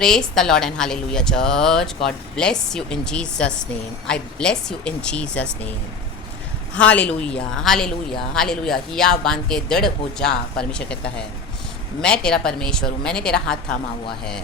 Praise the Lord and hallelujah, church. God bless you in Jesus' name. I bless you in Jesus' name. Hallelujah hallelujah hallelujah. हिया बांध के दृढ़ हो जा, परमेश्वर कहता है मैं तेरा परमेश्वर हूँ, मैंने तेरा हाथ थामा हुआ है,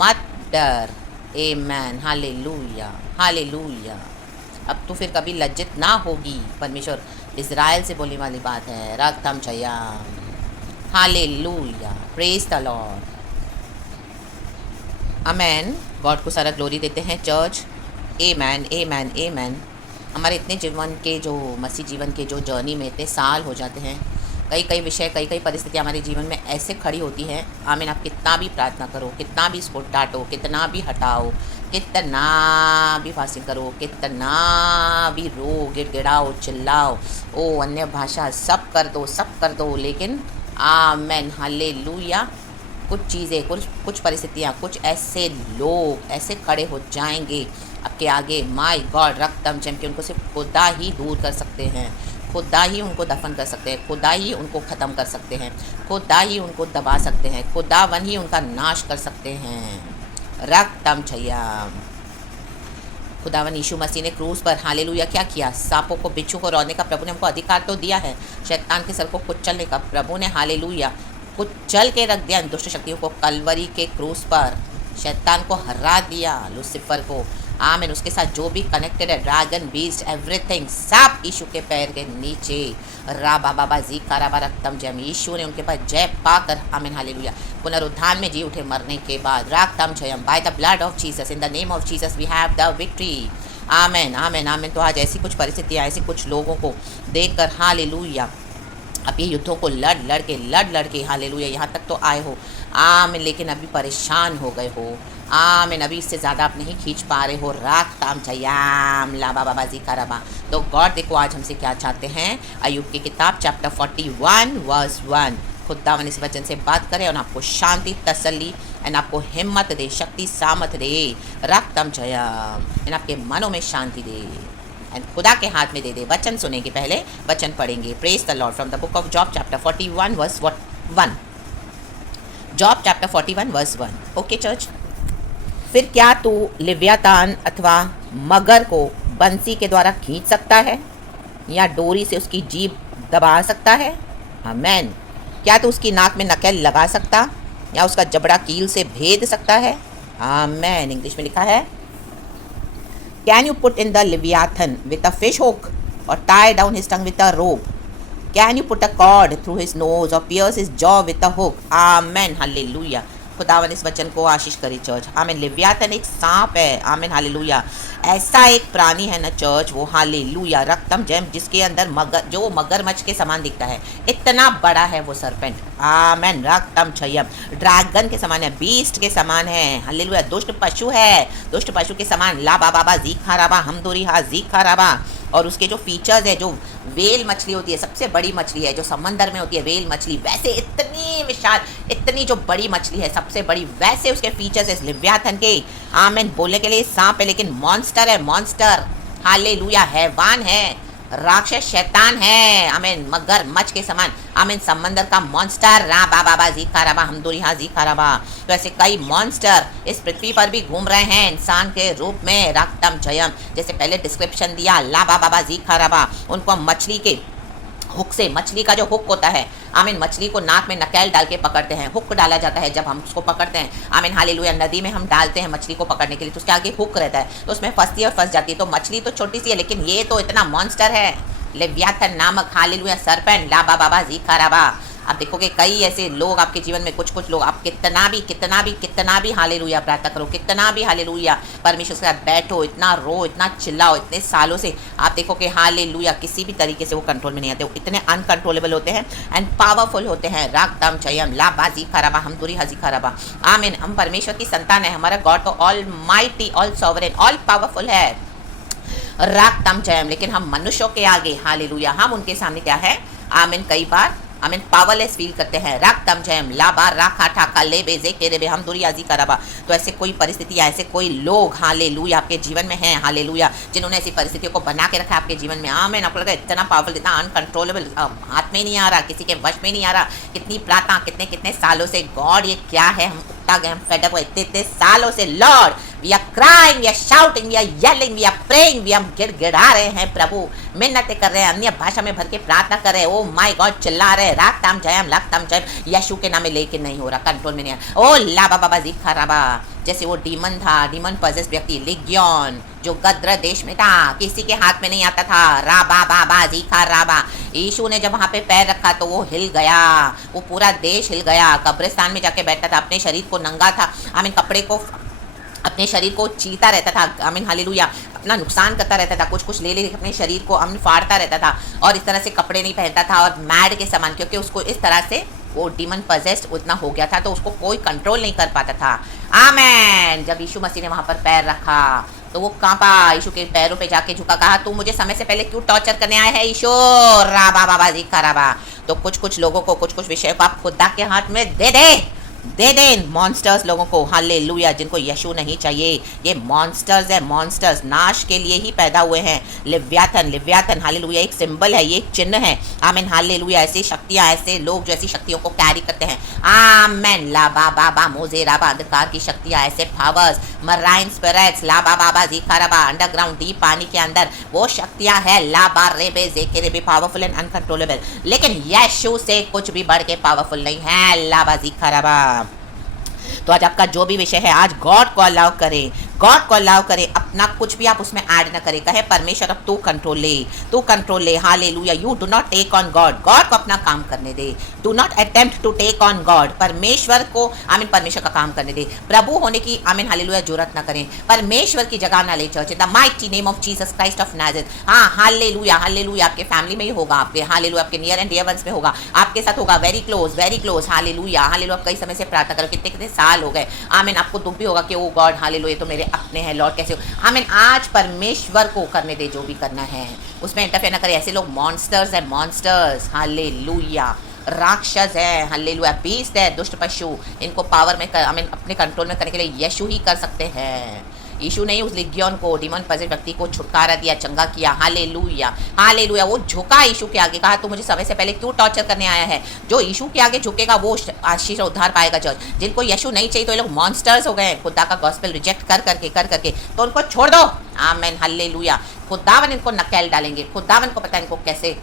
मत डर। आमेन, हालेलुया हालेलुया। अब तो फिर कभी लज्जित ना होगी। परमेश्वर इज़राइल से बोलने वाली बात है। रक्तम चयाम, hallelujah, praise the Lord, amen. God को सारा ग्लोरी देते हैं चर्च। आमेन आमेन आमेन। हमारे इतने जीवन के जो मसीह जीवन के जो जर्नी में इतने साल हो जाते हैं, कई कई विषय कई कई परिस्थितियाँ हमारे जीवन में ऐसे खड़ी होती हैं। आमीन। आप कितना भी प्रार्थना करो, कितना भी इसको डांटो, कितना भी हटाओ, कितना भी फास्टिंग करो, कितना भी रो गिड़गिड़ाओ चिल्लाओ, ओ अन्य भाषा सब कर दो, लेकिन आमेन हालेलुया, कुछ चीज़ें कुछ परिस्थितियाँ कुछ ऐसे लोग ऐसे खड़े हो जाएंगे आपके आगे, माय गॉड, रक्तम जम के उनको सिर्फ खुदा ही दूर कर सकते हैं, खुदा ही उनको दफन कर सकते हैं, खुदा ही उनको ख़त्म कर सकते हैं, खुदा ही उनको दबा सकते हैं, खुदावन ही उनका नाश कर सकते हैं। रक्तम छयाम। खुदावन यीशु मसीह ने क्रूस पर हालेलुया क्या किया? सांपों को, बिच्छू को रौंदने का प्रभु ने हमको अधिकार तो दिया है। शैतान के सर को कुचलने का प्रभु ने हालेलुया कुचल के रख दिया। दुष्ट शक्तियों को कलवरी के क्रूस पर शैतान को हरा दिया, लूसीफर को। आमीन। उसके साथ जो भी कनेक्टेड है, ड्रैगन, बीस्ट, एवरीथिंग, सब यीशु के पैर के नीचे। रा बाबा जी काराबा रक्तम जम, यीशु ने उनके पास जय पाकर, आमीन हालेलुया, पुनरुत्थान में जी उठे मरने के बाद। रक्तम जयम, by the blood of Jesus, in the name of Jesus we have the victory. Amen amen आमीन। तो आज ऐसी कुछ परिस्थितियाँ, ऐसी कुछ लोगों को देखकर हालेलुया अब ये युद्धों को लड़ के हालेलुया यहाँ तक तो आए हो, आमीन, लेकिन अभी परेशान हो गए हो, आमीन, अभी इससे ज़्यादा आप नहीं खींच पा रहे हो। राख ताम चयाम लाबा बाबा जी का रबा। तो गॉड देखो आज हमसे क्या चाहते हैं। अय्यूब की किताब चैप्टर 41 वर्स 1। खुदावन इस वचन से बात करे और आपको शांति, तसल्ली एंड आपको हिम्मत दे, शक्ति सामर्थ दे। राख ताम चयाम एंड आपके मनों में शांति दे एंड खुदा के हाथ में दे दे। वचन सुनेंगे, पहले वचन पढ़ेंगे। Praise the Lord from the book of Job chapter 41 verse 1। Job chapter 41 verse 1। Okay church. फिर क्या तू लिव्यातान अथवा मगर को बंसी के द्वारा खींच सकता है या डोरी से उसकी जीभ दबा सकता है? आमेन। क्या तू उसकी नाक में नकेल लगा सकता या उसका जबड़ा कील से भेद सकता है? आमेन। इंग्लिश में लिखा है, Can you put in the Leviathan with a fish hook or tie down his tongue with a rope? Can you put a cord through his nose or pierce his jaw with a hook? Amen. Hallelujah. खुदावन इस वचन को आशीष करी church. आमीन। लिव्यातन एक सांप है। आमीन हालेलुया। ऐसा एक प्राणी है ना चर्च, वो हालेलुया रक्तम जैम, जिसके अंदर जो मगरमच्छ के समान दिखता है, इतना बड़ा है वो सरपेंट। आमीन। रक्तम छयम, ड्रैगन के समान है, बीस्ट के समान है। हालेलुया। दुष्ट पशु है, दुष्ट पशु के समान। ला बाबा जी खाराबा हमदोरी हा जी खाराबा। और उसके जो फीचर्स है, जो वेल मछली होती है, सबसे बड़ी मछली है जो समंदर में होती है, वेल मछली, वैसे इतनी विशाल, इतनी जो बड़ी मछली है, सबसे बड़ी, वैसे उसके फीचर्स है लिव्याथन के। आमीन। बोलने के लिए सांप है लेकिन मॉन्स्टर है, मॉन्स्टर। हालेलुया। हैवान है, राक्षस, शैतान है। आमीन। मगर मच्छ के समान। आमीन। समंदर का मॉन्स्टर। रा बाबा जी खाराबा हमदोरी हा जी खाराबा। तो ऐसे कई मॉन्स्टर इस पृथ्वी पर भी घूम रहे हैं इंसान के रूप में। रक्तम जयम, जैसे पहले डिस्क्रिप्शन दिया, ला बाबा जी खाराबा, उनको मछली के हुक से, मछली का जो हुक होता है, आमीन, मछली को नाक में नकेल डाल के पकड़ते हैं। हुक डाला जाता है जब हम उसको पकड़ते हैं। आमीन हालेलुया। नदी में हम डालते हैं मछली को पकड़ने के लिए, तो उसके आगे हुक रहता है, तो उसमें फंसती है और फंस जाती है। तो मछली तो छोटी सी है, लेकिन ये तो इतना मॉन्स्टर है, लेवियाथन नामक हालेलुया सरपेंट, ला बाबा जी खाराबा। आप देखोगे कई ऐसे लोग आपके जीवन में, कुछ लोग, आप कितना भी हालेलुया प्रार्थना करो, कितना भी हालेलुया परमेश्वर के साथ बैठो, इतना रो, इतना चिल्लाओ, इतने सालों से, आप देखो कि हालेलुया किसी भी तरीके से वो कंट्रोल में नहीं आते। वो इतने अनकंट्रोलेबल होते हैं एंड पावरफुल होते हैं। रागतम चयम ला बाजी खराबा हम दूरी हाजी खराबा। आमीन। हम परमेश्वर की संतान है। हमारा गॉड तो all mighty, all sovereign, all powerful है। रागतम चयम। लेकिन हम मनुष्यों के आगे हालेलुया, हम उनके सामने क्या है? आमीन। कई बार आमीन पावरलेस फील करते हैं। रक्तम जयम लाबा राखा ठाका ले बेजे के रे हम दुरियाजी कराबा। तो ऐसे कोई परिस्थितियाँ, ऐसे कोई लोग हालेलुया आपके जीवन में हैं, हालेलुया, जिन्होंने ऐसी परिस्थितियों को बना के रखा है आपके जीवन में। आमीन। आपको लगा इतना पावरफुल, इतना अनकंट्रोलेबल, हाथ में नहीं आ रहा, किसी के वश में नहीं आ रहा, कितनी प्रार्थना, कितने सालों से, गॉड ये क्या है, हम थक गए, हम फेड अप हुए इतने सालों से। Lord we are crying, we are shouting, we are yelling, we are praying, we are गिड़गिड़ा रहे हैं प्रभु, मिन्नतें कर रहे हैं, अन्य भाषा में भर के प्रार्थना कर रहे हैं। ओ माय गॉड, चिल्ला रहे, रात ताम जयम लाख ताम जयम, यीशु के नाम में, लेकिन नहीं हो रहा, कंट्रोल में नहीं आ। ओ लाबा बाबा जी खराबा, जैसे वो डीमन था, डीमन पजेस व्यक्ति लिग्योन, जो गद्र देश में था, किसी के हाथ में नहीं आता था। राबा बाबा जी खराबा, यीशु ने जब वहाँ पे पैर रखा तो वो हिल गया, वो पूरा देश हिल गया। कब्रिस्तान में जाके बैठा था, अपने शरीर को नंगा था, आमीन, कपड़े को, अपने शरीर को चीता रहता था, आमीन हालेलुया, अपना नुकसान करता रहता था, कुछ कुछ ले ले अपने शरीर को अमन फाड़ता रहता था, और इस तरह से कपड़े नहीं पहनता था, और मैड के समान, क्योंकि उसको इस तरह से वो डीमन पजेस्ड उतना हो गया था, तो उसको कोई कंट्रोल नहीं कर पाता था। आमेन। जब यीशु मसीह ने वहाँ पर पैर रखा तो वो कांपा, यीशु के पैरों पे जाके झुका, कहा तू मुझे समय से पहले क्यों टॉर्चर करने आया है यीशु, राबा बाबा जी खराबा। तो कुछ कुछ लोगों को, कुछ कुछ विषय को आप खुदा के हाथ में दे दे इन मॉन्स्टर्स लोगों को, हालेलुया, जिनको यीशु नहीं चाहिए। ये मॉन्स्टर्स है, मॉन्स्टर्स नाश के लिए ही पैदा हुए हैं। लिव्याथन, लिव्याथन, हालेलुया, एक सिंबल है, ये एक चिन्ह है। आमीन हालेलुया। ऐसी शक्तियां, ऐसे लोग जो ऐसी शक्तियों को कैरी करते हैं। आमीन। ला बाबा बा मोजे राबा, अंधकार की शक्तियां, ऐसे पावर्स, मराइन स्पिरिट्स, ला बाबा जी खराबा, अंडरग्राउंड डीप पानी के अंदर वो शक्तियां है, ला बार रेबे जेके रेबे, पावरफुल एंड अनकंट्रोलेबल, लेकिन यीशु से कुछ भी बढ़ के पावरफुल नहीं है, ला बाजी खराबा। तो आज आपका जो भी विषय है, आज गॉड को अलाउ करें, गॉड को अलाउ करें, अपना कुछ भी आप उसमें ऐड ना करें, कहे परमेश्वर अब तू कंट्रोल ले, तू कंट्रोल ले, hallelujah. You do not take on God, God को अपना काम करने दे, do not attempt to take on God, परमेश्वर को, आमीन, परमेश्वर का काम करने दे, प्रभु होने की, आमीन हालेलुया, जरूरत ना करें, परमेश्वर की जगह ना ले church, in the mighty name of Jesus Christ of Nazareth. हाँ हालेलुया, हालेलुया, आपके फैमिली में ही होगा, आपके हालेलुया, आपके नियर एंड डियर वंस में होगा, आपके साथ होगा, वेरी क्लोज, हालेलुया, हालेलुया। कई समय से प्रार्थना करो, कितने कितने साल हो गए, आमीन, आपको दुख भी होगा कि वो गॉड हालेलुया तो मेरे अपने हैं, लॉर्ड कैसे हो, आमीन। आज परमेश्वर को करने दे जो भी करना है, उसमें इंटरफेयर ना करे। ऐसे लोग मॉन्स्टर्स है, मॉन्स्टर्स, हालेलुया, राक्षस है, हालेलुया, बीस्ट है, दुष्ट पशु, इनको पावर में आमीन अपने कंट्रोल में करने के लिए यीशु ही कर सकते हैं। यीशु ने उस लिग्योन को, डीमन पॉजेस्ड व्यक्ति को छुटकारा दिया, चंगा किया, हालेलुया, हालेलुया। वो झुका यीशु के आगे, कहा तू मुझे समय से पहले क्यों टॉर्चर करने आया है। जो यीशु के आगे झुकेगा वो आशीष और उद्धार पाएगा। चर्च, जिनको यीशु नहीं चाहिए तो ये लोग मॉन्स्टर्स हो गए, खुदा का गॉस्पेल रिजेक्ट कर करके, तो उनको छोड़ दो, आमेन, हालेलुया। खुदावन इनको नकेल डालेंगे, खुदावन को पता है इनको कैसे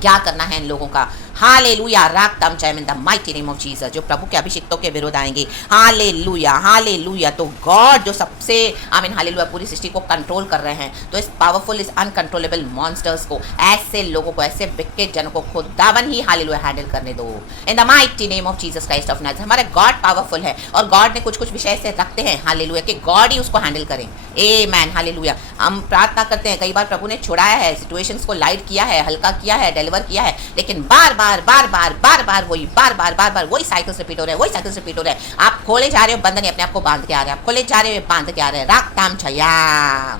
क्या करना है इन लोगों का, हालेलुया। राग तम जय इन the mighty name of Jesus, जो प्रभु के अभिषिक्तों के विरोध आएंगे, हालेलुया, हालेलुया। तो गॉड जो सबसे, आमीन हालेलुया, पूरी सृष्टि को कंट्रोल कर रहे हैं, तो इस पावरफुल, इस अनकंट्रोलेबल मॉन्स्टर्स को, ऐसे लोगों को, ऐसे विकेट जनों को खुदावन ही हालेलुया हैंडल करने दो, इन the mighty name of Jesus Christ of Nazareth. हमारे गॉड पावरफुल है, और गॉड ने कुछ कुछ विषय से रखते हैं, हालेलुया, कि गॉड ही उसको हैंडल करें। आमेन, हालेलुया। हम प्रार्थना करते हैं, कई बार प्रभु ने छुड़ाया है, सिचुएशंस को लाइट किया है, हल्का किया है, डिलीवर किया है, लेकिन बार बार वही साइकिल्स रिपीट हो रहे हैं, वही साइकिल्स रिपीट हो रहे हैं। आप खोले जा रहे हो, बंधन अपने आप को बांध के आ रहे हैं, आप खोले जा रहे हो, बांध के आ रहे हैं, राग ताम छया।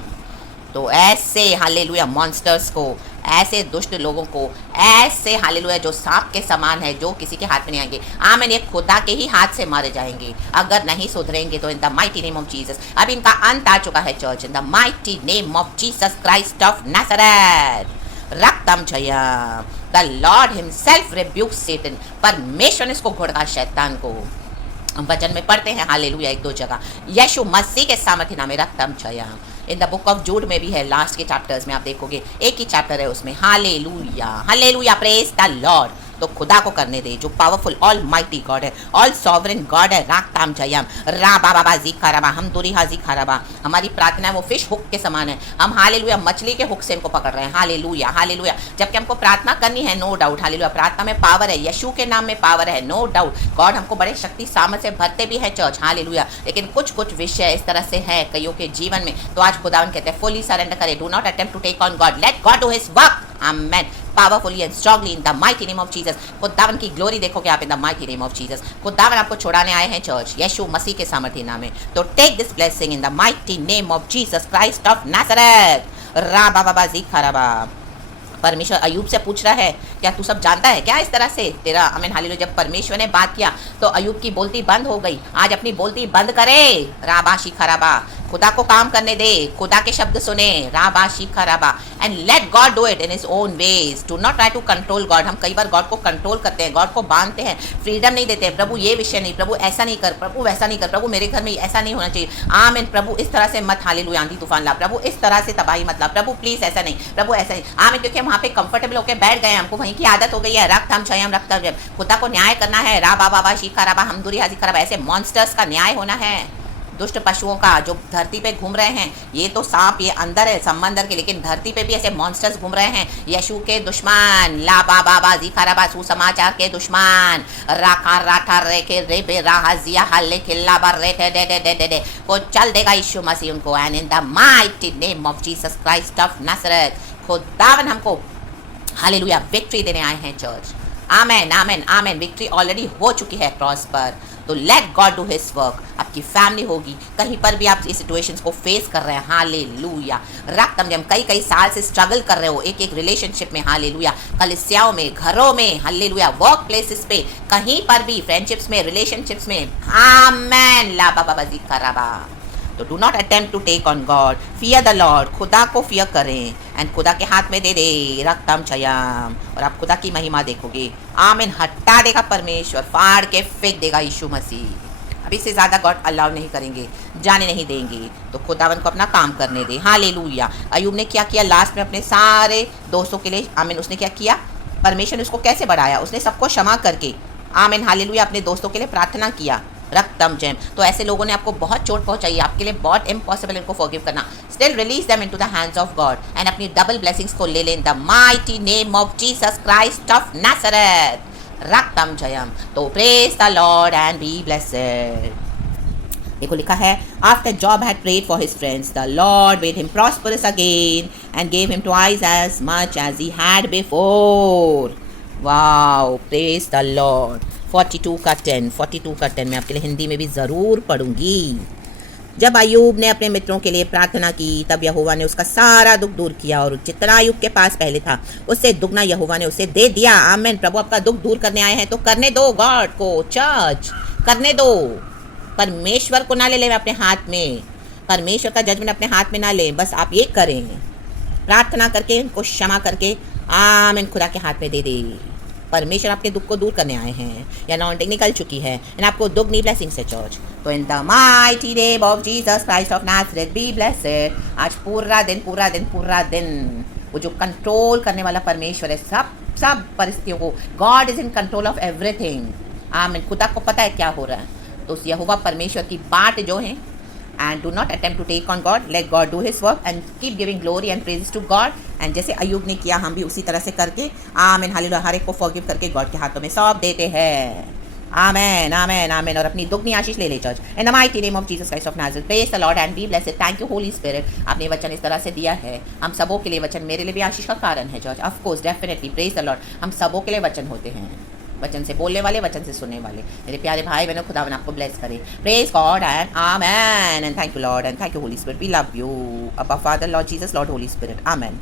तो ऐसे हालेलुया मॉन्स्टर्स को, ऐसे दुष्ट लोगों को, ऐसे हालेलुया जो सांप के समान है, जो किसी के हाथ में नहीं आएंगे, आमीन, ये खुदा के ही हाथ से मारे जाएंगे अगर नहीं सुधरेंगे। तो in the mighty name of Jesus, अब इनका अंत आ चुका है church, in the mighty name of Jesus Christ of Nazareth, रक्तम जया, the Lord himself rebuke Satan, परमेश्वर ने इसको घोड़ा शैतान को। वचन में पढ़ते हैं हालेलुया एक दो जगह, यीशु मसीह के सामर्थ्य नाम में रक्तम जया। In the book of Jude में भी है, लास्ट के चैप्टर्स में आप देखोगे, एक ही चैप्टर है उसमें, hallelujah, hallelujah, praise the Lord. तो खुदा को करने दे, जो पावरफुल ऑल माइटी गॉड है, ऑल सॉवरेन गॉड है, राग ताम जयम, रा बाबा जी खराबा, हम दूरी हाजी खराबा। हमारी प्रार्थना है वो फिश हुक के समान है, हम हालेलुया मछली के हुक से इनको पकड़ रहे हैं, हालेलुया, हालेलुया। जबकि हमको प्रार्थना करनी है, नो डाउट, हालेलुया, प्रार्थना में पावर है, यीशु के नाम में पावर है, नो डाउट। गॉड हमको बड़े शक्ति सामर्थ से भरते भी है चर्च, हालेलुया। लेकिन कुछ कुछ विषय इस तरह से है कईयों के जीवन में, तो आज खुदावन कहते हैं फुली सरेंडर करें, do not attempt to take on God, let God do his work, amen, powerfully and strongly in the mighty name of Jesus. खुदावन की ग्लोरी देखोगे आप in the mighty name of Jesus. खुदावन आपको छुड़ाने आए हैं चर्च, यीशु मसीह के सामर्थ्य नाम में। तो take this blessing in the mighty name of Jesus Christ of Nazareth, रा बाबा जी खराबा। परमेश्वर अयूब से पूछ रहा है, क्या तू सब जानता है क्या इस तरह से तेरा, आमीन हालेलुया। जब परमेश्वर ने बात किया तो अयूब की बोलती बंद हो गई, आज अपनी बोलती बंद करे, राबाशी खराबा। खुदा को काम करने दे, खुदा के शब्द सुने, राबा शीखा राबा, and let God do it in his own ways. Do not try to control God. हम कई बार गॉड को कंट्रोल करते हैं, गॉड को बांधते हैं, फ्रीडम नहीं देते हैं। प्रभु ये विषय नहीं, प्रभु ऐसा नहीं कर, प्रभु वैसा नहीं कर, प्रभु मेरे घर में ऐसा नहीं होना चाहिए। आमीन। प्रभु इस तरह से मत, हालेलुया, आंधी तूफान ला, प्रभु इस तरह से तबाही मत ला, प्रभु प्लीज ऐसा नहीं, प्रभु ऐसा नहीं। आमीन। क्योंकि हम वहाँ पे कंफर्टेबल होकर बैठ गए, हमको वहीं की आदत हो गई है। रक्त हम छयम रक्त हम। खुदा को न्याय करना है, राबा बाबा शीखा राबा हमदुरी हाजी खराबा, ऐसे मॉन्स्टर्स का न्याय होना है, दुष्ट पशुओं का जो धरती पे घूम रहे हैं। ये तो सांप ये अंदर है समंदर के, लेकिन धरती पे भी ऐसे मॉन्स्टर्स घूम रहे हैं। यशु के दुश्मन, ला बाबा बाजी खराबा, सुसमाचार के दुश्मन, राखा राठा रेखे रे बे राहजिया हल्ले खिल्ला बर रे दे दे दे दे दे को चल देगा यीशु मसीह उनको। And in the mighty name of Jesus Christ of Nazareth, खुदावन हमको हालेलुया विक्ट्री देने आए हैं church. Amen amen amen. Victory already हो चुकी है क्रॉस पर, तो let God do his work. आपकी फैमिली होगी, कहीं पर भी आप इस सिचुएशंस को फेस कर रहे हैं, हालेलुया, रक्त हम कई साल से स्ट्रगल कर रहे हो एक एक रिलेशनशिप में, हालेलुया, कलीसियाओं में, घरों में, हालेलुया, वर्क प्लेसेस पे, कहीं पर भी, फ्रेंडशिप्स में, रिलेशनशिप्स में, आमेन, ला बाबा बजी कराबा। तो do not attempt to take on God, fear the Lord, खुदा को फियर करें, एंड खुदा के हाथ में दे दे रक्तम छयाम, और आप खुदा की महिमा देखोगे। आमीन। हटा देगा परमेश्वर, फाड़ के फेंक देगा यीशु मसीह। अब इससे ज़्यादा गॉड अलाउ नहीं करेंगे, जाने नहीं देंगे। तो खुदावन को अपना काम करने दे, हालेलुया। अयूब ने क्या किया लास्ट में अपने सारे दोस्तों के लिए, आमीन, उसने क्या किया, परमेश्वर ने उसको कैसे बढ़ाया, उसने सबको क्षमा करके, आमीन, हालेलुया, अपने दोस्तों के लिए प्रार्थना किया, रक्तम जैम। तो ऐसे लोगों ने आपको बहुत चोट पहुंचाई, आपके लिए बहुत इम्पॉसिबल इनको फॉरगिव करना। Still release them into the hands of God, and अपनी डबल ब्लेसिंग्स को ले लें the mighty name of Jesus Christ of Nazareth, रक्तम जयम। तो praise the Lord and be blessed. देखो लिखा है, after Job had prayed for his friends the Lord made him prosperous again and gave him twice as much as he had before. Wow, praise the Lord. 42 का 10 मैं आपके लिए हिंदी में भी ज़रूर पढ़ूंगी। जब अयूब ने अपने मित्रों के लिए प्रार्थना की, तब यहोवा ने उसका सारा दुख दूर किया, और जितना अयूब के पास पहले था उससे दुगना यहोवा ने उसे दे दिया। आमीन। प्रभु आपका दुख दूर करने आए हैं, तो करने दो गॉड को, चर्च करने दो। परमेश्वर को ना ले लें अपने हाथ में, परमेश्वर का जजमेंट अपने हाथ में ना लें, बस आप ये करें, प्रार्थना करके उनको क्षमा करके, आमीन, खुदा के हाथ में दे दे। परमेश्वर आपके दुख को दूर करने आए हैं, या अनॉइंटिंग निकल चुकी है, एंड आपको दुगनी ब्लेसिंग से चर्च। तो in the mighty name of Jesus Christ of Nazareth be blessed. आज पूरा दिन वो जो कंट्रोल करने वाला परमेश्वर है सब परिस्थितियों को, God is in control of everything. आमीन। खुदा को पता है क्या हो रहा है, तो उस यहोवा परमेश्वर की बाट जो है, and do not attempt to take on God, let God do his work and keep giving glory and praises to God। and जैसे अयूब ने किया, हम भी उसी तरह से करके, आमीन, हालेलुया, हर एक को फॉरगिव करके गॉड के हाथों में सौंप देते हैं। आमीन आमीन आमीन। और अपनी दुगनी आशीष ले ले church, in the mighty name of Jesus Christ of Nazareth, praise the Lord and be blessed. Thank you Holy spirit, आपने वचन इस तरह से दिया है, हम सबों के लिए वचन, मेरे लिए भी आशीष का कारण है church, of course, definitely, praise the Lord. हम सबों के लिए वचन होते हैं, वचन से बोलने वाले, वचन से सुनने वाले। मेरे प्यारे भाई बहनों, खुदावन आपको ब्लेस करे। Praise God and amen, and thank you Lord and thank you Holy Spirit. We love you Abba Father, Lord Jesus, Lord Holy Spirit. Amen.